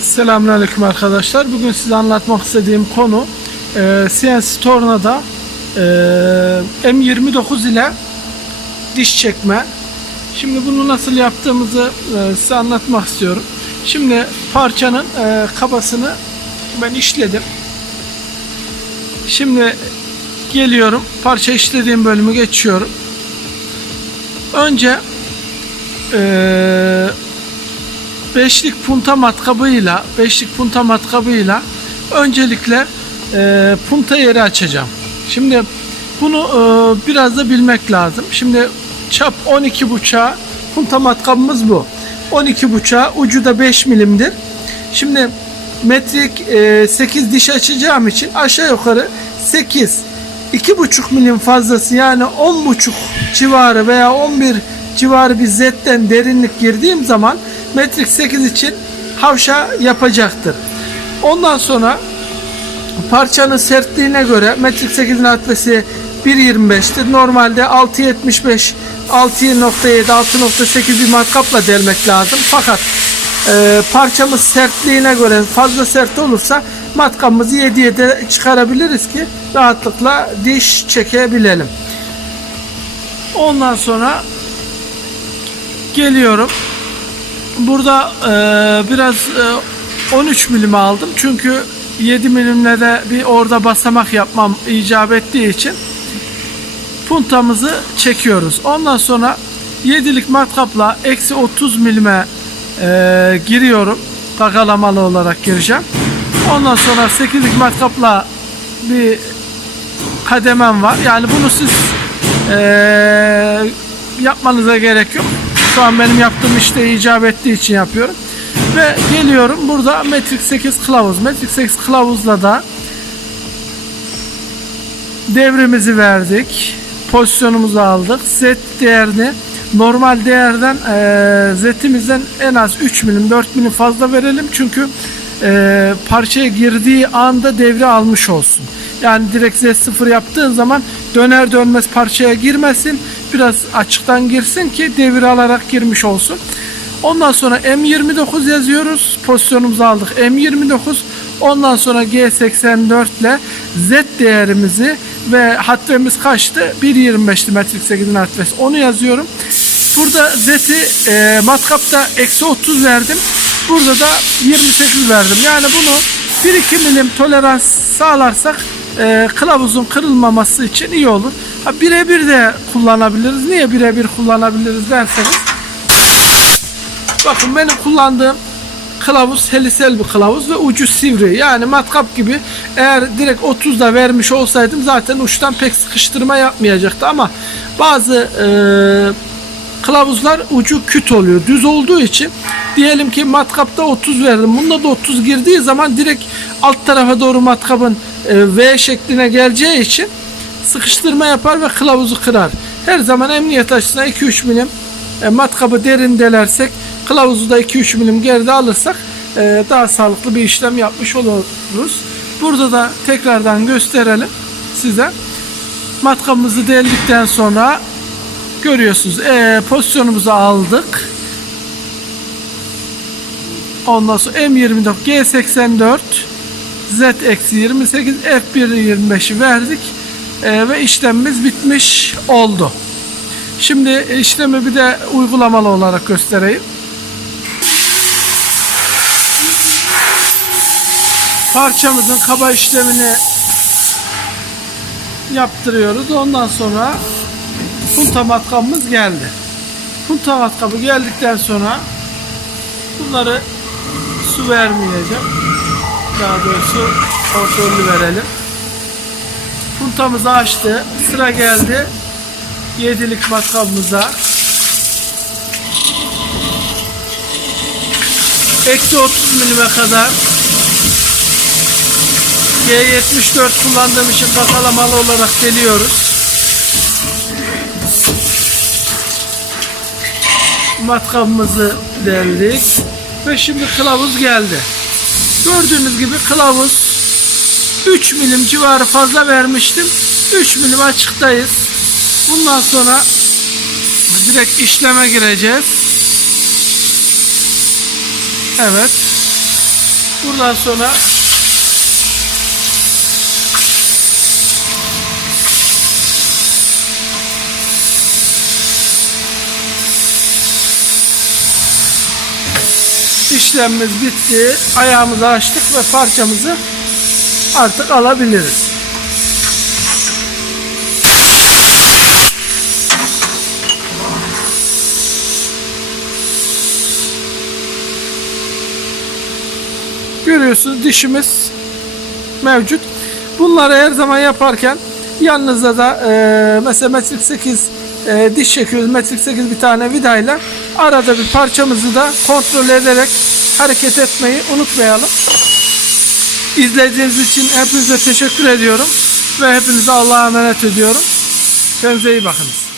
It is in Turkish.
Selamünaleyküm arkadaşlar. Bugün size anlatmak istediğim konu e, CNC Torna'da e, M29 ile diş çekme. Şimdi bunu nasıl yaptığımızı e, size anlatmak istiyorum. Şimdi parçanın e, kabasını ben işledim. Şimdi geliyorum. Parça işlediğim bölümü geçiyorum. Önce eee beşlik punta matkabıyla beşlik punta matkabıyla öncelikle e, punta yeri açacağım. Şimdi bunu e, biraz da bilmek lazım. Şimdi çap 12 buçağı punta matkabımız bu. 12 buçağı ucu da 5 milimdir. Şimdi metrik e, 8 diş açacağım için aşağı yukarı 8 2,5 milim fazlası yani 10,5 civarı veya 11 civarı bir zetten derinlik girdiğim zaman metrik 8 için havşa yapacaktır. Ondan sonra parçanın sertliğine göre metrik 8'in atmesi 1.25'tir. Normalde 6.75 6.7 6.8 bir matkapla delmek lazım. Fakat e, parçamız sertliğine göre fazla sert olursa matkabımızı 7'ye de çıkarabiliriz ki rahatlıkla diş çekebilelim. Ondan sonra geliyorum. Burada e, biraz e, 13 milim aldım. Çünkü 7 milimle de bir orada basamak yapmam icap ettiği için puntamızı çekiyoruz. Ondan sonra 7'lik matkapla eksi 30 milime e, giriyorum. Kakalamalı olarak gireceğim. Ondan sonra 8'lik matkapla bir kademem var. Yani bunu siz e, yapmanıza gerek yok. Şu an benim yaptığım işte icap ettiği için yapıyorum. Ve geliyorum burada metrik 8 kılavuz. Metrik 8 kılavuzla da devrimizi verdik. Pozisyonumuzu aldık. Z değerini normal değerden e, Z'imizden en az 3 milim 4 milim fazla verelim. Çünkü e, parçaya girdiği anda devre almış olsun. Yani direkt Z0 yaptığın zaman döner dönmez parçaya girmesin. Biraz açıktan girsin ki devir alarak girmiş olsun. Ondan sonra M29 yazıyoruz. Pozisyonumuzu aldık. M29 ondan sonra G84 ile Z değerimizi ve hatvemiz kaçtı? 1.25'ti metrik 8'in hatvesi. Onu yazıyorum. Burada Z'i e, matkapta eksi 30 verdim. Burada da 28 verdim. Yani bunu 1-2 milim tolerans sağlarsak e, kılavuzun kırılmaması için iyi olur. Birebir de kullanabiliriz. Niye birebir kullanabiliriz derseniz. Bakın benim kullandığım kılavuz helisel bir kılavuz ve ucu sivri. Yani matkap gibi eğer direkt 30'da vermiş olsaydım zaten uçtan pek sıkıştırma yapmayacaktı ama bazı e, kılavuzlar ucu küt oluyor. Düz olduğu için diyelim ki matkapta 30 verdim. Bunda da 30 girdiği zaman direkt alt tarafa doğru matkabın e, V şekline geleceği için sıkıştırma yapar ve kılavuzu kırar. Her zaman emniyet açısından 2-3 milim e, matkabı derin delersek kılavuzu da 2-3 milim geride alırsak e, daha sağlıklı bir işlem yapmış oluruz. Burada da tekrardan gösterelim size. Matkabımızı deldikten sonra görüyorsunuz e, pozisyonumuzu aldık. Ondan sonra M29 G84 Z-28 F1-25'i verdik e, ve işlemimiz bitmiş oldu. Şimdi işlemi bir de uygulamalı olarak göstereyim. Parçamızın kaba işlemini yaptırıyoruz. Ondan sonra punta matkabımız geldi. Punta matkabı geldikten sonra bunları su vermeyeceğim. Daha doğrusu kontrollü verelim. Puntamızı açtı. Sıra geldi. 7'lik matkabımıza. Eksi 30 milime kadar G74 kullandığım için kakalamalı olarak deliyoruz. Matkabımızı deldik. Ve şimdi kılavuz geldi. Gördüğünüz gibi kılavuz 3 milim civarı fazla vermiştim. 3 milim açıktayız. Bundan sonra direkt işleme gireceğiz. Evet. Buradan sonra işlemimiz bitti. Ayağımızı açtık ve parçamızı artık alabiliriz. Görüyorsunuz dişimiz mevcut. Bunları her zaman yaparken yanınızda da e, mesela metrik 8 e, diş çekiyoruz. Metrik 8 bir tane vidayla arada bir parçamızı da kontrol ederek hareket etmeyi unutmayalım. İzlediğiniz için hepinize teşekkür ediyorum ve hepinize Allah'a emanet ediyorum. Kendinize iyi bakınız.